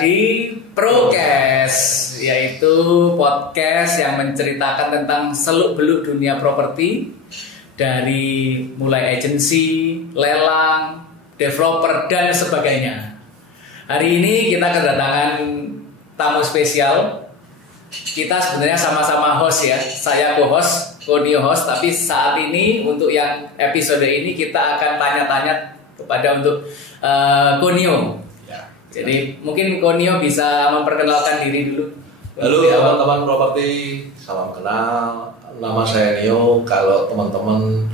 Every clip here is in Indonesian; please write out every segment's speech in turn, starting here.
di Procast, yaitu podcast yang menceritakan tentang seluk-beluk dunia properti dari mulai agensi, lelang, developer dan sebagainya. Hari ini kita kedatangan tamu spesial. Kita sebenarnya sama-sama host ya. Saya co-host, Konio host, tapi saat ini untuk yang episode ini kita akan tanya-tanya kepada untuk Konio. Jadi mungkin Konio bisa memperkenalkan diri dulu. Halo teman-teman properti, salam kenal. Nama saya Nio. Kalau teman-teman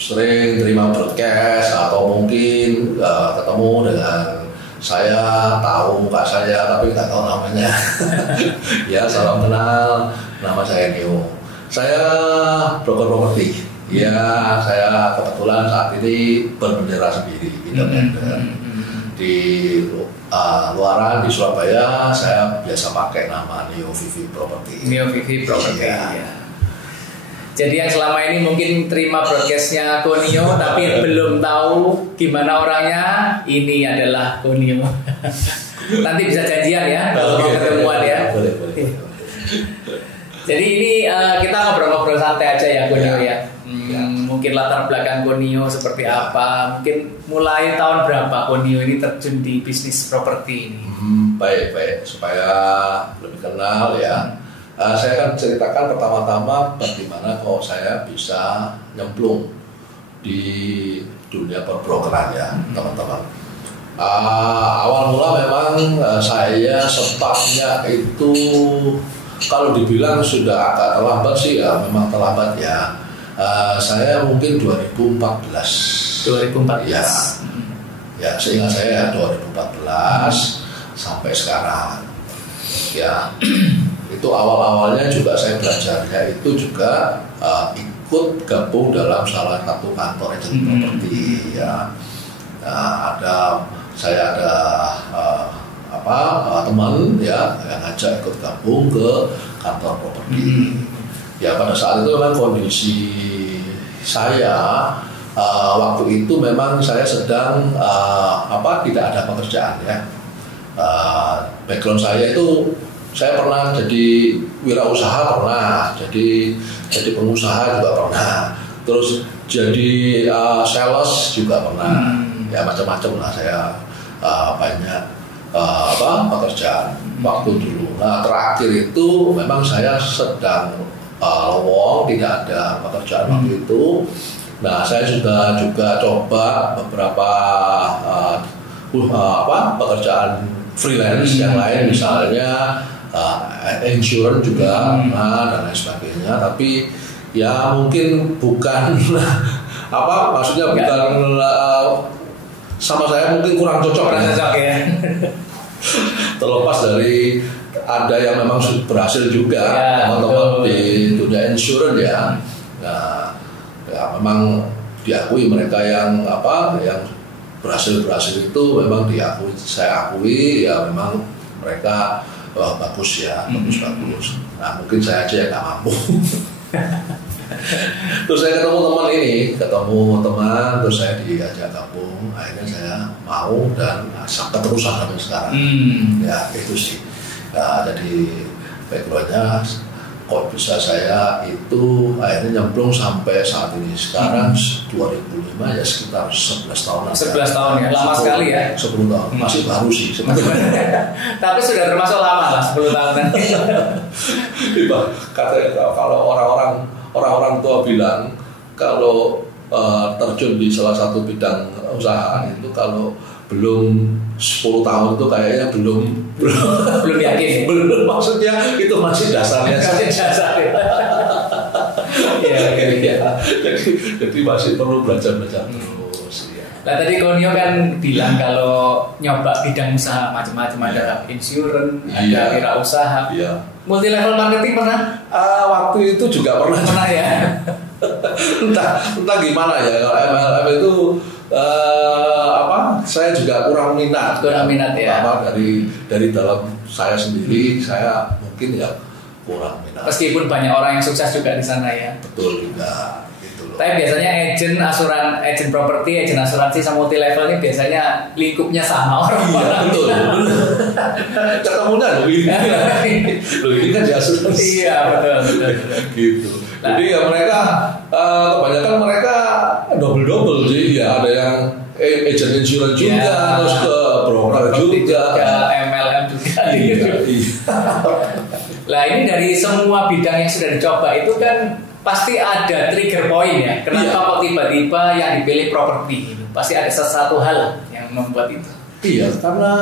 sering terima broadcast atau mungkin ketemu dengan saya, tahu muka saya tapi nggak tahu namanya. Ya, salam kenal. Nama saya Nio. Saya broker properti. Ya, saya kebetulan saat ini berbendera sendiri, independen. Di luaran di Surabaya saya biasa pakai nama Neo Vivi Property. Neo Vivi Property. Ya. Jadi yang selama ini mungkin terima broadcastnya Konio tapi belum tahu gimana orangnya, ini adalah Konio. Nanti bisa janjian ya kalau mau ketemuan ya. Boleh. Jadi ini kita ngobrol-ngobrol santai aja ya Konio ya. Mungkin latar belakang Konio seperti apa, mungkin mulai tahun berapa Konio ini terjun di bisnis properti ini. Baik, supaya lebih kenal ya. Saya akan ceritakan pertama-tama bagaimana kok saya bisa nyemplung di dunia perbrokeran ya teman-teman. Awal mula memang saya startnya itu kalau dibilang sudah agak terlambat sih ya, memang terlambat ya. Saya mungkin 2014 ya seingat saya 2014 sampai sekarang ya. Itu awalnya juga saya belajarnya itu juga ikut gabung dalam salah satu kantor agen properti ya. Saya ada teman ya yang ngajak ikut gabung ke kantor properti. Ya pada saat itu memang kondisi saya waktu itu memang saya sedang tidak ada pekerjaan ya. Background saya itu saya pernah jadi wirausaha, pernah jadi pengusaha juga pernah, terus jadi sales juga pernah, ya macam-macam lah saya banyak pekerjaan waktu dulu. Nah terakhir itu memang saya sedang lowong, tidak ada pekerjaan waktu itu. Nah saya juga coba beberapa pekerjaan freelance yang lain, misalnya insurance juga dan lain sebagainya. Tapi ya mungkin bukan maksudnya bukan sama saya mungkin kurang cocok ya. Terlepas dari ada yang memang berhasil juga teman-teman di dunia insurance ya. Nah, ya memang diakui mereka yang berhasil itu memang diakui, saya akui ya memang mereka bagus ya, bagus. Nah mungkin saya aja yang nggak mampu. Terus saya ketemu teman, terus saya diajak gabung, akhirnya saya mau dan keterusan sampai sekarang. Ya itu sih. Nah, jadi backgroundnya kok bisa saya itu akhirnya nyemplung sampai saat ini. Sekarang 2005 ya sekitar 11 tahun. 11 tahun ya, lama sekali ya. 10 tahun, masih baru sih. Tapi sudah termasuk lama lah 10 tahun. Katanya kalau orang tua bilang kalau terjun di salah satu bidang usaha itu kalau belum 10 tahun itu kayaknya belum yakin. Belum, maksudnya itu masih dasarnya. Jadi masih perlu belajar terus. Ya. Nah tadi Konio kan bilang kalau nyoba bidang usaha macam-macam, ada insurance, ada wirausaha, multi level marketing pernah? Waktu itu juga pernah ya. entah gimana ya kalau MLM itu saya juga kurang minat ya. Dari dalam saya sendiri saya mungkin ya kurang minat. Meskipun banyak orang yang sukses juga di sana ya. Betul juga. gitu loh. Tapi biasanya agent properti, agent asuransi sama multi level ini biasanya lingkupnya sama orang. Iya betul. Ketemunya loh ini kan di asuransi. Iya betul. Gitu. Jadi ya mereka kebanyakan mereka double sih ya, ada yang agent insurance juga, terus ke broker juga, MLM juga. Lah ini dari semua bidang yang sudah dicoba itu kan pasti ada trigger point ya. Kenapa kok tiba-tiba yang dipilih properti? Pasti ada sesuatu hal yang membuat itu. Iya, karena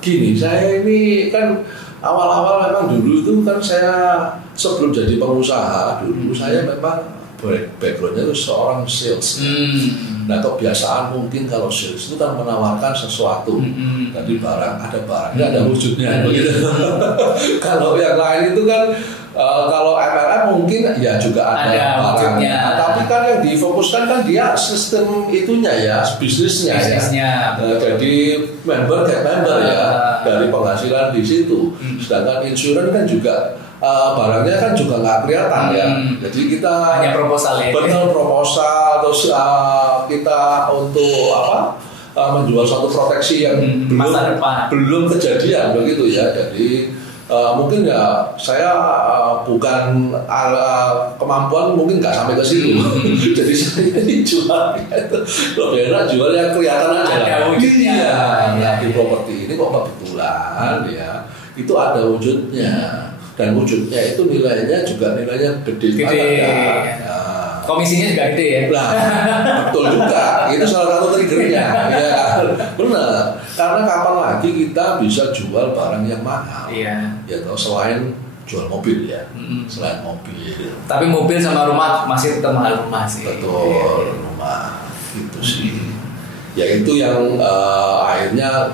gini, saya ini kan awal-awal memang dulu itu kan saya sebelum jadi pengusaha dulu saya memang backgroundnya itu seorang sales. Nah kebiasaan mungkin kalau sales itu kan menawarkan sesuatu dari barang, ada barangnya ada wujudnya begitu. Kalau yang lain itu kan kalau MLM mungkin ya juga ada barangnya, tapi kan yang difokuskan kan dia sistem itunya ya, bisnisnya. Ya. Jadi member get member ya, dari penghasilan di situ. Sedangkan insurance kan juga barangnya kan juga nggak kelihatan ya. Jadi kita hanya proposal ya. Betul, proposal terus kita untuk menjual suatu proteksi yang belum kejadian begitu ya. Jadi mungkin ya saya bukan kemampuan mungkin nggak sampai ke situ. Jadi saya dijual lebih enak jual yang kelihatan aja. Ada wujudnya. Iya, di properti ini kok kebetulan ya itu ada wujudnya. Dan wujudnya itu nilainya juga nilainya gede. Nah, komisinya juga gede ya. Nah, betul juga. Itu salah satu triggernya. Ya, benar. Karena kapan lagi kita bisa jual barang yang mahal? Iya. Ya, selain jual mobil ya. Selain mobil. Tapi mobil sama rumah masih tetap mahal rumah sih. Betul, rumah. Itu sih. Ya itu yang akhirnya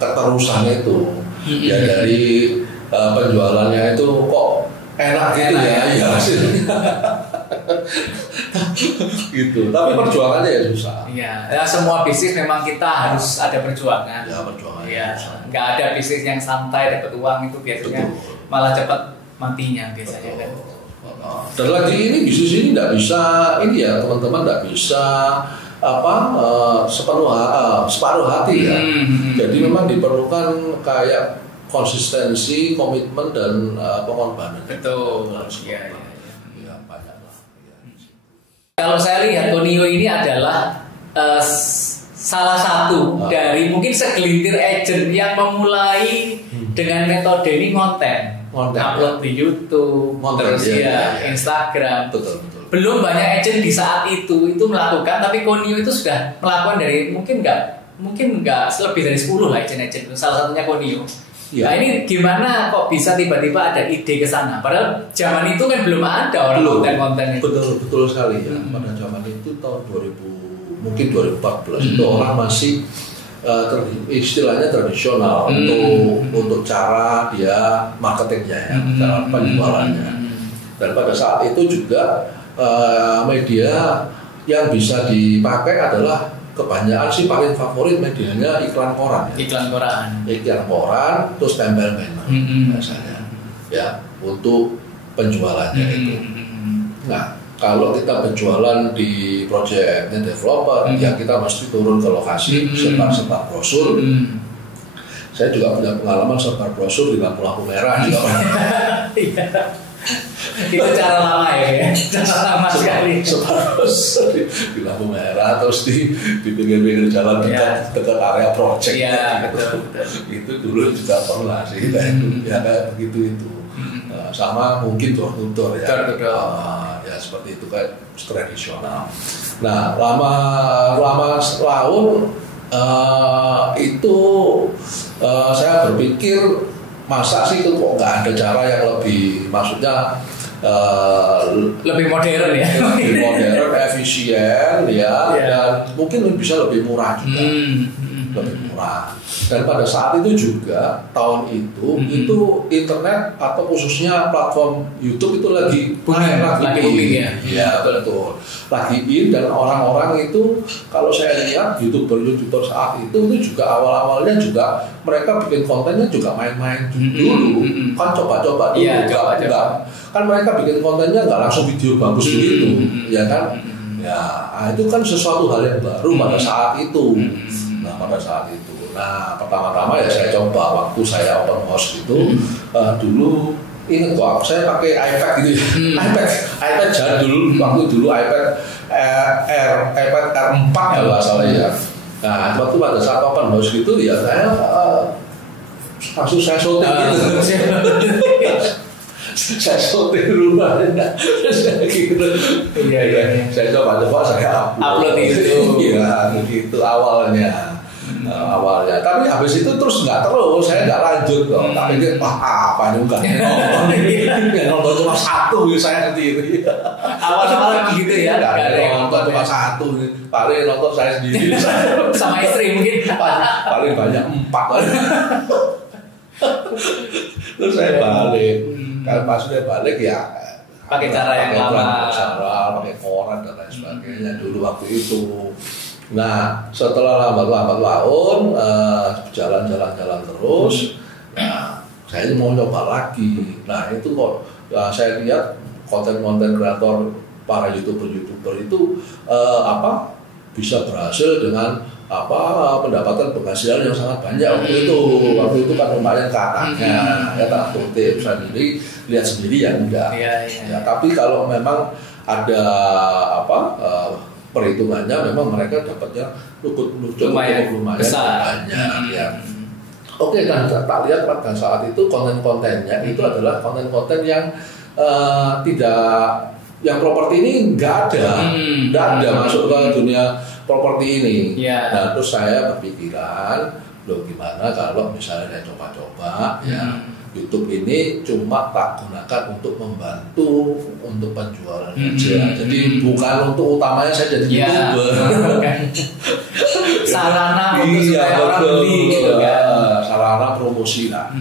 keterusannya itu. Ya dari penjualannya itu kok enak gitu ya hasilnya. Gitu. Tapi perjuangannya ya susah. Iya, ya semua bisnis memang kita harus ada perjuangan. Ya perjuangan. Iya, nggak ada bisnis yang santai dapat uang itu biasanya. Betul. Malah cepat matinya biasanya kan. Dan lagi ini bisnis ini nggak bisa ini ya teman-teman nggak bisa separuh hati ya. Jadi memang diperlukan kayak konsistensi, komitmen dan pengorbanan. Betul. Iya, banyak lah. Ya. Kalau saya lihat Konio ini adalah salah satu dari mungkin segelintir agent yang memulai dengan metode ini konten. Upload di YouTube, terus Instagram. Betul. Belum banyak agent di saat itu melakukan, tapi Konio itu sudah melakukan dari mungkin nggak lebih dari 10 lah agent-agent. Salah satunya Konio. Ya. Nah ini gimana kok bisa tiba-tiba ada ide ke sana? Padahal zaman itu kan belum ada orang konten-konten itu. Betul sekali ya. Pada zaman itu tahun 2014 itu orang masih istilahnya tradisional untuk cara dia marketingnya ya, cara penjualannya. Dan pada saat itu juga media yang bisa dipakai adalah kebanyakan sih paling favorit medianya iklan koran. Iklan koran, terus tempel banner biasanya, ya untuk penjualannya itu. Nah, kalau kita berjualan di projectnya developer, ya kita mesti turun ke lokasi, sebar brosur. Saya juga punya pengalaman sebar brosur di lampu-lampu merah juga. Itu cara lama ya, cara lama sekali. Di lampu merah terus di pinggir-pinggir jalan dekat area project. Iya, betul. Itu dulu juga pernah sih, ya kayak begitu itu. Sama mungkin door-to-door ya. Ya seperti itu kayak tradisional. Nah, lama laun itu saya berpikir masa sih itu kok nggak ada cara yang lebih, maksudnya lebih modern ya, lebih modern, efisien ya, dan mungkin bisa lebih murah juga. lebih murah. Dan pada saat itu juga tahun itu internet atau khususnya platform YouTube itu lagi booming ya. Iya betul, lagi in, dan orang-orang itu kalau saya lihat YouTuber saat itu juga awalnya juga mereka bikin kontennya juga main-main dulu, kan coba-coba dulu, kan mereka bikin kontennya nggak langsung video bagus begitu, ya kan? Ya, itu kan sesuatu hal yang baru pada saat itu. Nah, pertama-tama ya saya coba waktu saya open house itu dulu ingat kok saya pakai iPad gitu ya. iPad jadul waktu dulu iPad R4 kalau nggak salah ya. Nah, waktu pada saat open house gitu ya saya langsung saya syuting gitu. Saya syuting rumahnya, saya kira, saya coba saya upload itu, ya begitu awalnya. Tapi habis itu terus nggak terus, saya nggak lanjut loh. Tapi dia apa juga nonton cuma satu saya sendiri. Awal-awal begitu ya, nggak ada nonton cuma satu, paling nonton saya sendiri. Sama istri mungkin. Paling banyak 4. Terus saya balik. Kalau pas sudah balik ya pakai cara yang lama, pakai koran dan lain sebagainya dulu waktu itu. Nah, setelah lambat laun jalan-jalan terus, nah saya mau coba lagi. Nah itu kok saya lihat konten-konten kreator para youtuber itu bisa berhasil dengan pendapatan penghasilan yang sangat banyak waktu itu kan lumayan katanya ya tak kutip sendiri lihat sendiri ya enggak ya, tapi kalau memang ada perhitungannya memang mereka dapatnya lumayan besar banyak ya. Oke, dan tak lihat pada saat itu konten-kontennya itu adalah konten-konten yang tidak, yang properti ini nggak ada masuk ke dunia properti ini. Nah, terus saya berpikiran, loh gimana kalau misalnya saya coba-coba ya YouTube ini cuma tak gunakan untuk membantu untuk penjualan aja. Jadi bukan untuk utamanya saya jadi YouTuber. Sarana untuk supaya orang beli gitu kan. Sarana promosi lah.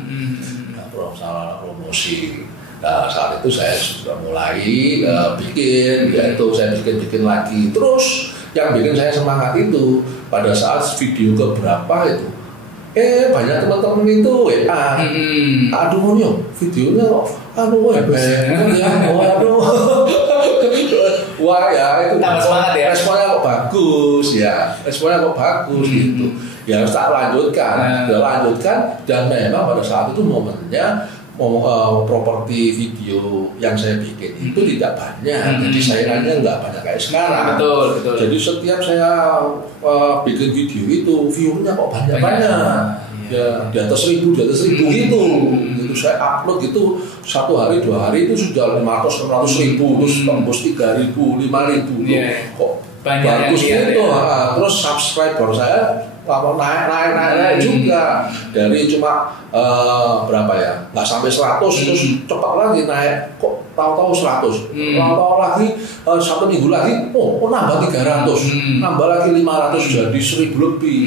Sarana promosi. Nah, saat itu saya sudah mulai bikin, yaitu saya bikin lagi. Terus yang bikin saya semangat itu pada saat video keberapa itu banyak teman-teman itu aduh nyok videonya wah ya itu tambah semangat ya, responnya kok bagus gitu ya, harus tak lanjutkan dan memang pada saat itu momennya properti video yang saya bikin itu tidak banyak, jadi saingannya nggak banyak kayak sekarang. Betul. Jadi setiap saya bikin video itu view-nya kok banyak. Ya di atas 1000 gitu. Gitu saya upload gitu 1 hari 2 hari itu sudah 500-600 ribu, terus tembus 3.000, 5.000 kok banyak bagus gitu. Terus subscriber saya naik juga dari cuma berapa ya, nggak sampai 100 terus cepat lagi naik, kok tahu-tahu 100 tahu lagi 1 minggu lagi nambah 300 nambah lagi 500 jadi 1.000 lebih.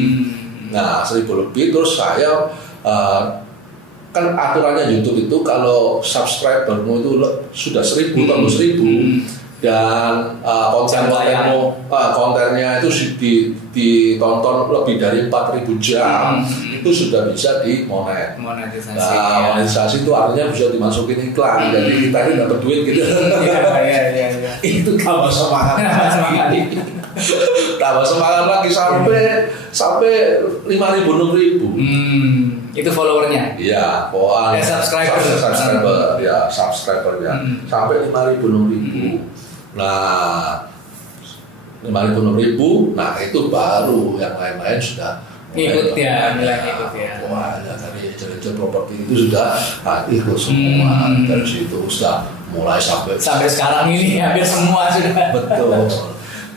Nah 1.000 lebih terus saya kan aturannya YouTube itu kalau subscribermu itu sudah 1.000 tambah 1.000 dan kontennya itu ditonton lebih dari 4.000 jam itu sudah bisa monetisasi. Nah, monetisasi itu artinya bisa dimasukin iklan, jadi kita ini dapat duit gitu. Iya. Itu tambah semangat lagi. Tambah semangat lagi sampai 5.000 6.000. Itu followernya? Iya, subscriber ya sampai 5.000 6.000. Nah 5.000 6.000, nah itu baru yang lain-lain sudah ngikut ya. Wah, dari agent properti itu sudah ikut semua. Dari situ sudah mulai sampai sekarang ini hampir semua sudah. Betul.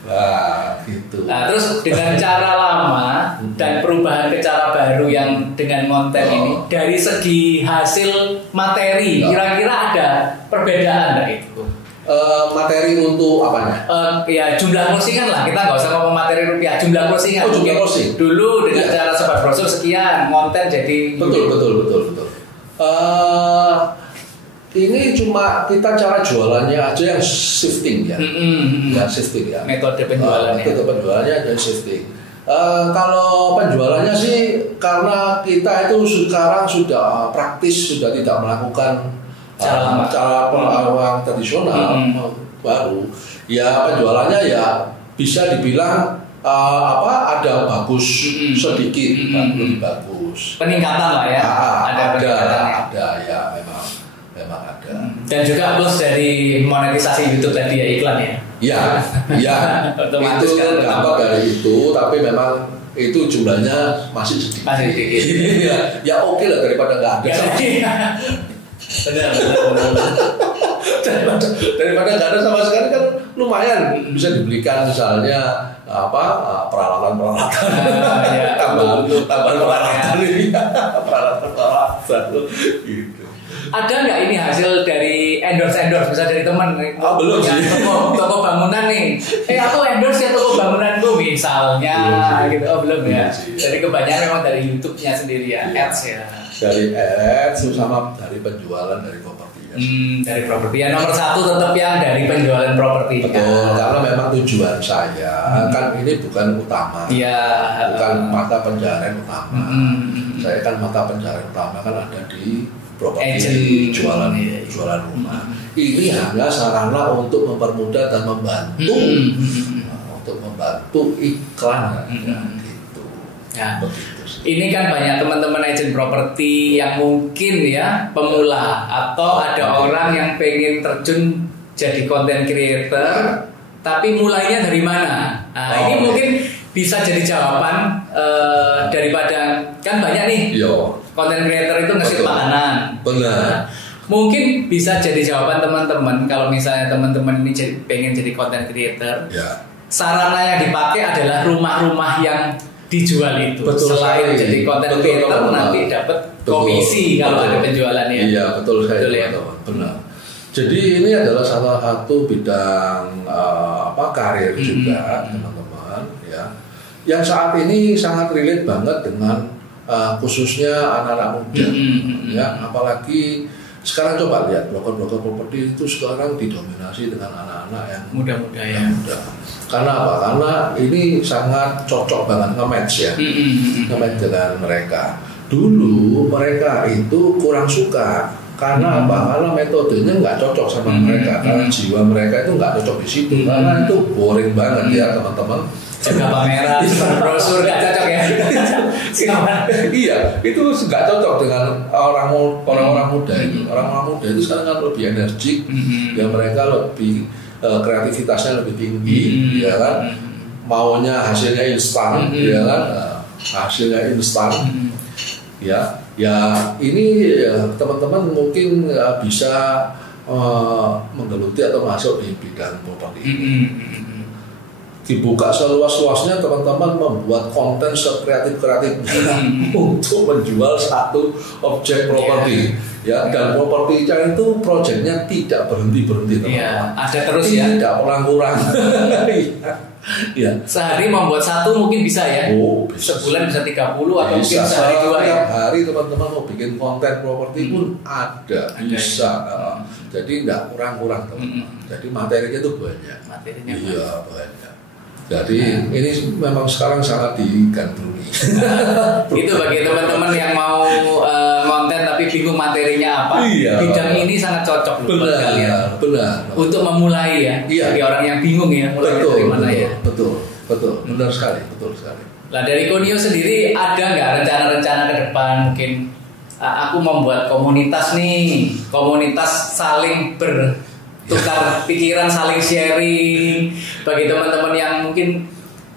Nah, gitu. Nah, terus dengan cara lama dan perubahan ke cara baru yang dengan konten ini, dari segi hasil materi, kira-kira ada perbedaan nggak itu? materi untuk apanya? Ya jumlah closingan lah, kita nggak usah ngomong materi rupiah, jumlah closingan. Jumlah closing. Dulu dengan cara sebar brosur sekian, konten jadi. Betul. Ini cuma kita cara jualannya aja yang shifting ya, ya shifting ya. Metode penjualannya. Metode penjualannya aja shifting. Kalau penjualannya sih karena kita itu sekarang sudah praktis, sudah tidak melakukan cara orang tradisional baru, ya penjualannya ya bisa dibilang ada bagus sedikit, lebih bagus. Peningkatan lah ya. Ada ya memang ada. Dan juga plus dari monetisasi YouTube tadi ya, iklan ya. Ya, otomatis itu kan dapat dari itu, tapi memang itu jumlahnya masih sedikit. ya oke lah daripada nggak ada. Benar. Daripada nggak ada sama sekali kan lumayan bisa dibelikan misalnya peralatan tambahan peralatan gitu. Ada nggak ini hasil dari endorse bisa dari teman? Belum sih. Toko bangunan nih. Aku endorse ya toko bangunanku misalnya gitu. Belum ya. Jadi kebanyakan memang dari YouTube-nya sendiri ya, ads ya. Dari ads sama dari penjualan dari properti ya. Dari properti ya, nomor satu tetap yang dari penjualan properti. Betul, karena memang tujuan saya kan ini bukan utama. Iya. Bukan mata pencaharian utama. Saya kan mata pencaharian utama kan ada di properti jualan rumah. Ini hanya sarana untuk mempermudah dan membantu untuk membantu iklan gitu. Ya. Ini kan banyak teman-teman agent properti yang mungkin ya pemula atau ada orang yang pengen terjun jadi content creator, tapi mulainya dari mana? Ini mungkin bisa jadi jawaban daripada kan banyak nih. Content creator itu ngasih makanan. Benar. Mungkin bisa jadi jawaban teman-teman kalau misalnya teman-teman ini pengen jadi content creator. Ya. Sarana yang dipakai adalah rumah-rumah yang dijual itu. Selain jadi content creator nanti dapat komisi kalau ada penjualannya. Iya, betul saya. Betul ya. Benar. Jadi ini adalah salah satu bidang karir juga teman-teman ya. Yang saat ini sangat relate banget dengan khususnya anak-anak muda, ya, apalagi sekarang coba lihat blogger-blogger properti itu sekarang didominasi dengan anak-anak yang muda-muda ya. Karena apa? Karena ini sangat cocok banget nge-match ya, nge-match dengan mereka. Dulu mereka itu kurang suka karena apa? Karena metodenya nggak cocok sama mereka, karena jiwa mereka itu nggak cocok di situ, karena itu boring banget ya teman-teman. Jaga pameran, brosur nggak cocok ya. Iya, itu nggak cocok dengan orang-orang muda itu. Orang-orang muda itu sekarang kan lebih energik, ya mereka lebih kreativitasnya lebih tinggi, ya kan. Maunya hasilnya instan, ya kan. Hasilnya instan, ya. Ya ini teman-teman mungkin bisa menggeluti atau masuk di bidang properti. Dibuka seluas-luasnya teman-teman membuat konten sekreatif-kreatifnya untuk menjual satu objek properti ya, dan propertinya itu proyeknya tidak berhenti teman-teman. Ada terus ya, tidak kurang-kurang. Ya. Sehari membuat satu mungkin bisa ya. Bisa. Sebulan bisa 30 atau mungkin sehari 2 ya. Hari teman-teman mau bikin konten properti pun ada, bisa. Jadi tidak kurang-kurang teman-teman. Jadi materinya itu banyak. Iya, banyak. Jadi ini memang sekarang sangat digandrungi. Itu bagi teman-teman yang mau konten tapi bingung materinya apa. Bidang ini sangat cocok buat kalian. Benar. Untuk memulai ya. Bagi orang yang bingung ya mulai dari mana ya. Betul. Benar sekali. Lah dari Konio sendiri ada nggak rencana-rencana ke depan mungkin aku membuat komunitas nih, komunitas saling tukar pikiran, saling sharing bagi teman-teman yang mungkin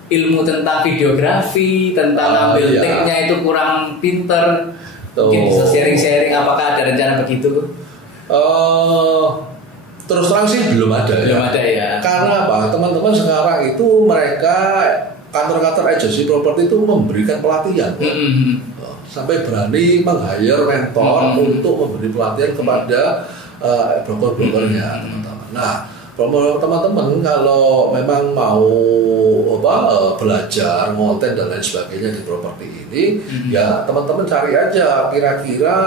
ilmu tentang videografi, tentang ambil take-nya itu kurang pinter, mungkin bisa sharing-sharing. Apakah ada rencana begitu? Terus terang sih belum ada ya. Karena apa? Teman-teman sekarang itu mereka kantor-kantor agensi properti itu memberikan pelatihan, sampai berani meng-hire mentor untuk memberi pelatihan kepada broker-brokernya teman-teman. Nah, Kalau teman-teman kalau memang mau belajar konten dan lain sebagainya di properti ini, ya teman-teman cari aja kira-kira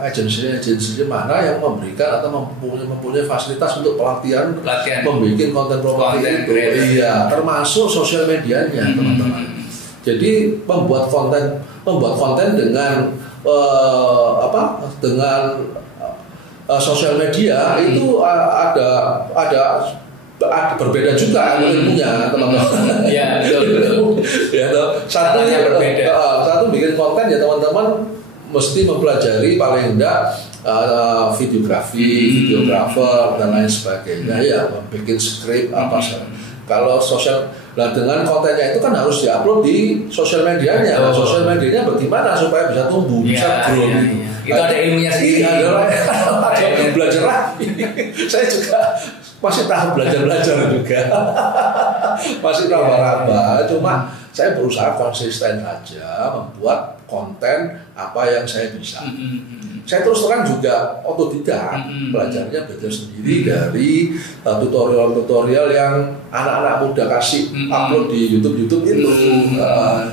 agensi mana yang memberikan atau mempunyai fasilitas untuk pelatihan membuat konten properti itu. Iya, termasuk sosial medianya teman-teman. Jadi membuat konten dengan sosial media itu ada berbeda juga ilmunya teman-teman. Ya, betul. Ya, satu bikin konten ya teman-teman mesti mempelajari paling enggak videografer dan lain sebagainya, ya, bikin skrip apa saja. Kalau sosial, dengan kontennya itu kan harus diupload di sosial medianya. Nah, sosial medianya bagaimana supaya bisa tumbuh, bisa grow gitu. Itu ada ilmunya sendiri. Ada belajar lagi. Saya juga masih tahap belajar juga. Masih raba-raba. Cuma saya berusaha konsisten aja membuat konten apa yang saya bisa. Saya terus terang juga otodidak, belajar sendiri dari tutorial-tutorial yang anak-anak muda kasih upload di YouTube itu.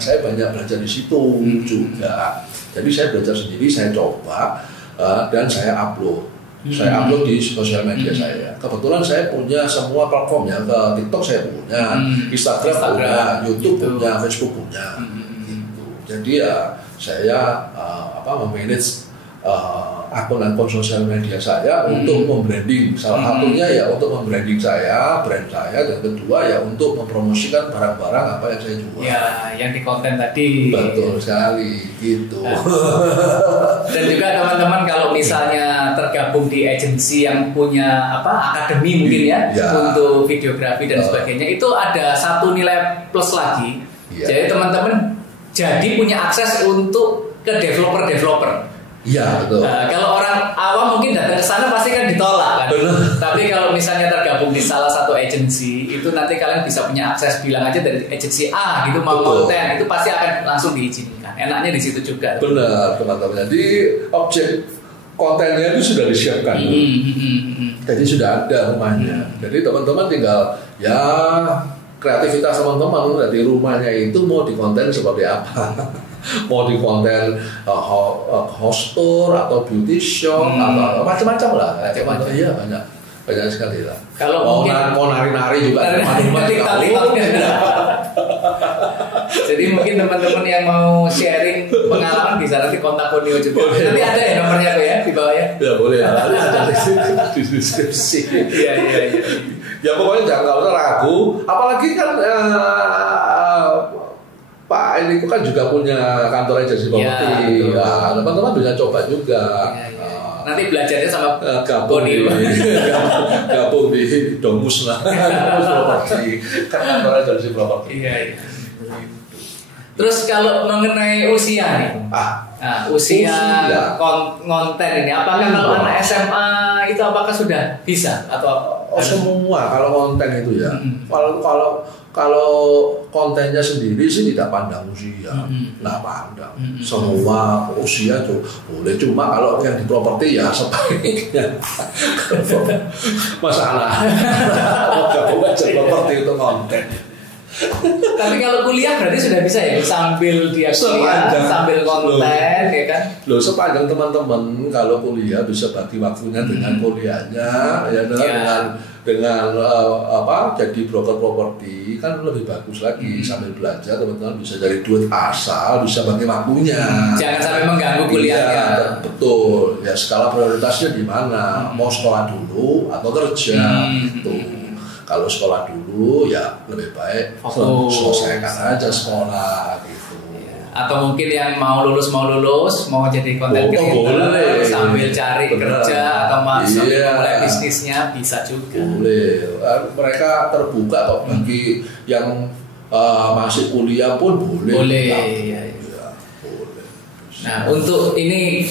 Saya banyak belajar di situ juga. Jadi saya belajar sendiri, saya coba dan saya upload. Saya upload di sosial media saya. Kebetulan saya punya semua platform ya. Ke TikTok saya punya, Instagram punya, YouTube punya, Facebook punya. Gitu. Jadi ya saya memanage akun-akun sosial media saya untuk membranding. Salah satunya ya untuk membranding brand saya, dan kedua ya untuk mempromosikan barang-barang apa yang saya jual. Ya, yang di konten tadi. Betul sekali, gitu. Dan juga teman-teman kalau misalnya tergabung di agensi yang punya akademi mungkin ya untuk videografi dan sebagainya, itu ada satu nilai plus lagi. Jadi teman-teman jadi punya akses untuk ke developer. Iya, betul. Kalau orang awam mungkin datang ke sana pasti kan ditolak kan. Tapi kalau misalnya tergabung di salah satu agensi, itu nanti kalian bisa punya akses, bilang aja dari agensi A gitu mau konten, itu pasti akan langsung diizinkan. Enaknya di situ juga. Benar, teman-teman. Jadi objek kontennya itu sudah disiapkan. Jadi sudah ada rumahnya. Jadi teman-teman tinggal ya kreativitas teman-teman dari rumahnya itu mau dikonten seperti apa. Mau di konten host tour atau beauty shop atau macam-macam lah. Iya, banyak sekali lah. Kalau mau nari-nari juga Jadi mungkin teman-teman yang mau sharing pengalaman bisa nanti kontak Kurnia juga. Nanti ada ya nomornya tuh ya di bawah ya. Ya boleh. Ada di deskripsi. Iya. Ya pokoknya jangan ragu. Apalagi kan Pak ini kan juga punya kantor agensi properti. Ya, teman-teman bisa coba juga. Nanti belajarnya sama gabung di Domus lah. Properti. Kan kantor agensi properti. Iya. Terus kalau mengenai usia nih, usia konten ini, apakah kalau anak SMA itu apakah sudah bisa atau semua kalau konten itu ya? Kalau kontennya sendiri sih tidak pandang usia, nggak pandang. Semua usia tuh boleh, cuma kalau yang di properti ya sebaiknya masalah. Gabung aja properti itu konten. Tapi kalau kuliah berarti sudah bisa ya, sambil dia kuliah, sambil konten, ya kan? Loh, sepanjang teman-teman kalau kuliah bisa bagi waktunya dengan kuliahnya, dengan jadi broker properti kan lebih bagus lagi. Sambil belajar teman-teman bisa cari duit asal bisa bagi waktunya. Jangan sampai mengganggu kuliahnya. Betul. Ya skala prioritasnya di mana? Mau sekolah dulu atau kerja gitu. Kalau sekolah dulu ya lebih baik selesaikan aja sekolah gitu. Atau mungkin yang mau lulus mau jadi content creator sambil cari kerja atau mulai bisnisnya bisa juga. Boleh. Mereka terbuka kok bagi yang masih kuliah pun boleh. Boleh. Ya, boleh. Nah, untuk ini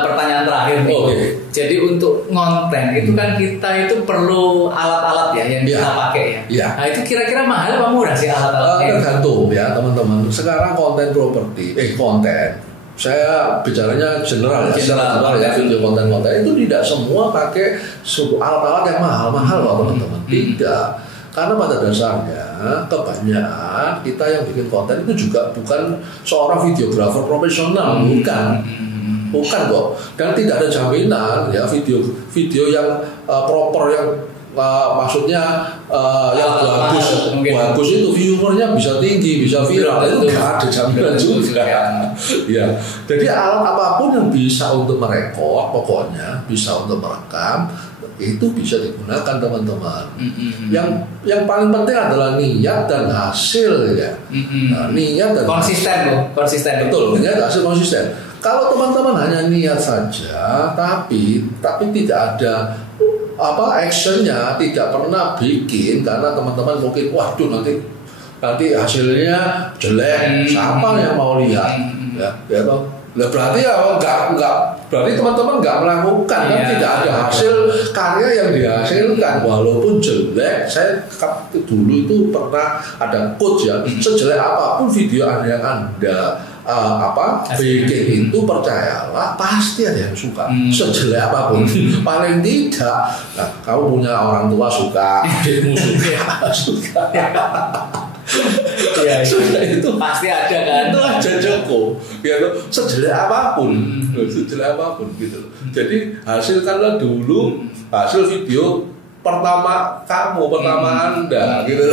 pertanyaan terakhir nih. Jadi untuk ngonten itu kan kita itu perlu alat-alat ya yang kita pakai ya. Nah, itu kira-kira mahal apa murah sih alat-alatnya? Tergantung ya teman-teman. Sekarang konten properti, konten saya bicaranya general ya, video konten-konten itu tidak semua pakai suatu alat-alat yang mahal-mahal loh teman-teman. Tidak. Karena pada dasarnya kebanyakan kita yang bikin konten itu juga bukan seorang videografer profesional, bukan kok. Dan tidak ada jaminan ya video yang proper yang maksudnya yang bagus itu viewernya bisa tinggi, bisa viral, itu nggak ada jaminan juga. Ya, jadi alat apapun yang bisa untuk merekod, pokoknya bisa untuk merekam, itu bisa digunakan teman-teman. Yang paling penting adalah niat dan hasil ya. Nah, niat dan konsisten. Betul, niat dan hasil konsisten. Kalau teman-teman hanya niat saja, tapi tidak ada actionnya, tidak pernah bikin karena teman-teman mungkin waduh nanti hasilnya jelek, siapa yang mau lihat ya toh. Berarti berarti teman-teman nggak melakukan kan, tidak ada hasil karya yang dihasilkan walaupun jelek. Saya dulu itu pernah ada quote ya, sejelek apapun video yang anda bikin itu percayalah pasti ada yang suka, sejelek apapun. Paling tidak kamu punya orang tua suka, adikmu suka ya, itu pasti ada kan, itu aja cukup ya, sejelek apapun gitu. Jadi hasilkanlah dulu hasil video pertama Anda gitu.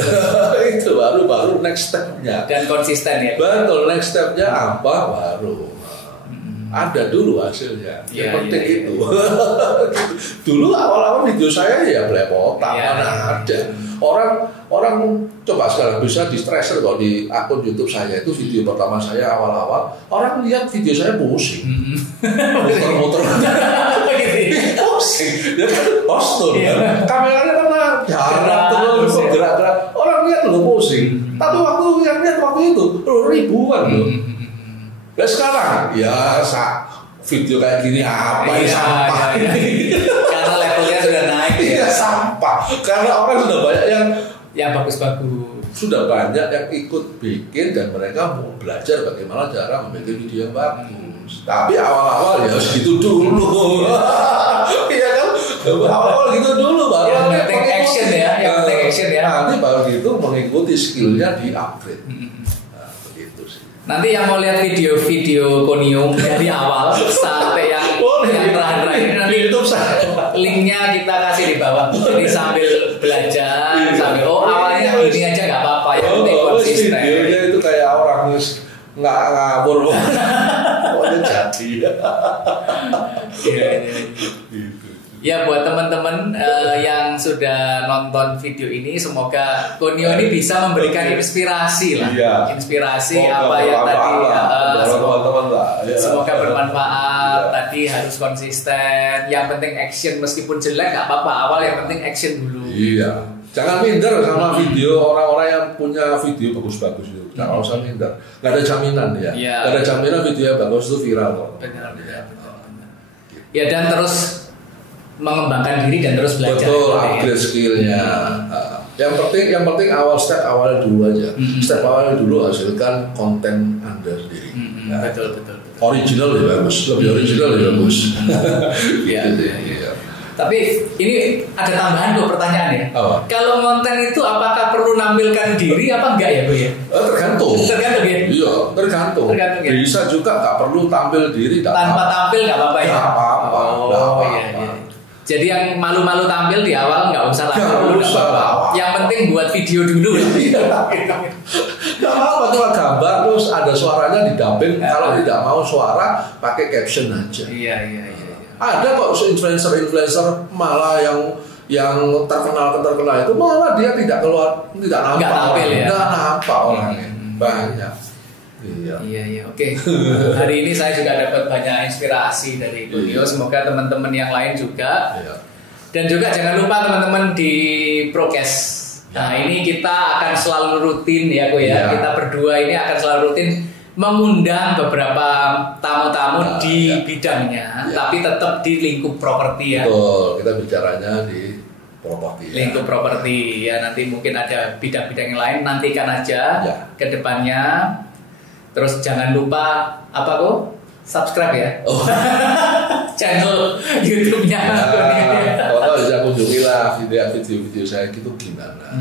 Itu baru next stepnya, dan konsisten ya. Betul, next stepnya apa baru ada dulu hasilnya. Yang penting itu. Dulu awal-awal video saya ya belepotan, mana ada orang coba sekarang bisa di tracer kok di akun YouTube saya itu video pertama saya awal-awal orang lihat video saya pusing, muter-muter, pusing, ya kan postur kan, kameranya kan jarak terus gerak-gerak, orang lihat loh pusing, tapi yang lihat waktu itu ribuan loh. Nah sekarang ya video kayak gini apa sampah ini. Karena levelnya sudah naik ya. Sampah. Karena orang sudah banyak yang bagus-bagus. Sudah banyak yang ikut bikin dan mereka mau belajar bagaimana cara membuat video yang bagus. Tapi awal-awal ya gitu dulu. Iya kan? Awal-awal gitu dulu baru yang penting action ya, Nanti baru gitu mengikuti skillnya di upgrade. Nanti yang mau lihat video-video Konium dari awal sampai yang terakhir nanti YouTube linknya kita kasih di bawah. Jadi sambil belajar, sambil awalnya gini aja nggak apa-apa, yang penting konsisten. Videonya itu kayak orang nggak ngabur, pokoknya jadi. Ya buat teman-teman yang sudah nonton video ini, semoga Konio ini bisa memberikan inspirasi lah, inspirasi apa yang tadi semoga bermanfaat. Tadi harus konsisten, yang penting action meskipun jelek nggak apa-apa, awal yang penting action dulu. Iya, jangan minder sama video orang-orang yang punya video bagus-bagus itu, jangan usah minder, nggak ada jaminan ya, nggak ada jaminan video yang bagus itu viral kok. Benar. Ya dan terus mengembangkan diri dan terus belajar. Betul, upgrade skillnya. Yang penting awalnya dulu aja. Step awalnya dulu hasilkan konten Anda sendiri. Betul. Original ya bagus, lebih original ya bagus. Iya. Tapi ini ada tambahan tuh pertanyaan ya. Kalau konten itu apakah perlu nampilkan diri apa enggak ya Bu ya? Tergantung ya. Iya, tergantung. Bisa juga nggak perlu tampil diri. Tanpa tampil nggak apa-apa ya? Nggak apa-apa. Iya. Jadi yang malu-malu tampil di awal nggak usah lah. Yang penting buat video dulu. Nggak apa-apa, cuma gambar terus ada suaranya didubbing. Kalau tidak mau suara pakai caption aja. Iya. Ada kok influencer malah yang terkenal itu malah dia tidak nampak ya? Nggak nampak orangnya. Banyak. Iya. Oke. Hari ini saya juga dapat banyak inspirasi dari Konio. Semoga teman-teman yang lain juga. Dan juga jangan lupa teman-teman di Prokes. Nah ini kita akan selalu rutin ya Ko ya. Kita berdua ini akan selalu rutin mengundang beberapa tamu-tamu di bidangnya, tapi tetap di lingkup properti ya. Betul. Kita bicaranya di properti. Lingkup properti ya. Nanti mungkin ada bidang-bidang yang lain. Nantikan aja ke depannya. Terus jangan lupa apa kok? subscribe ya. Oh. Channel YouTube-nya. Kalau bisa kunjungi lah video-video saya gitu gimana.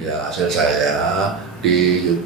Ya hasil saya di YouTube.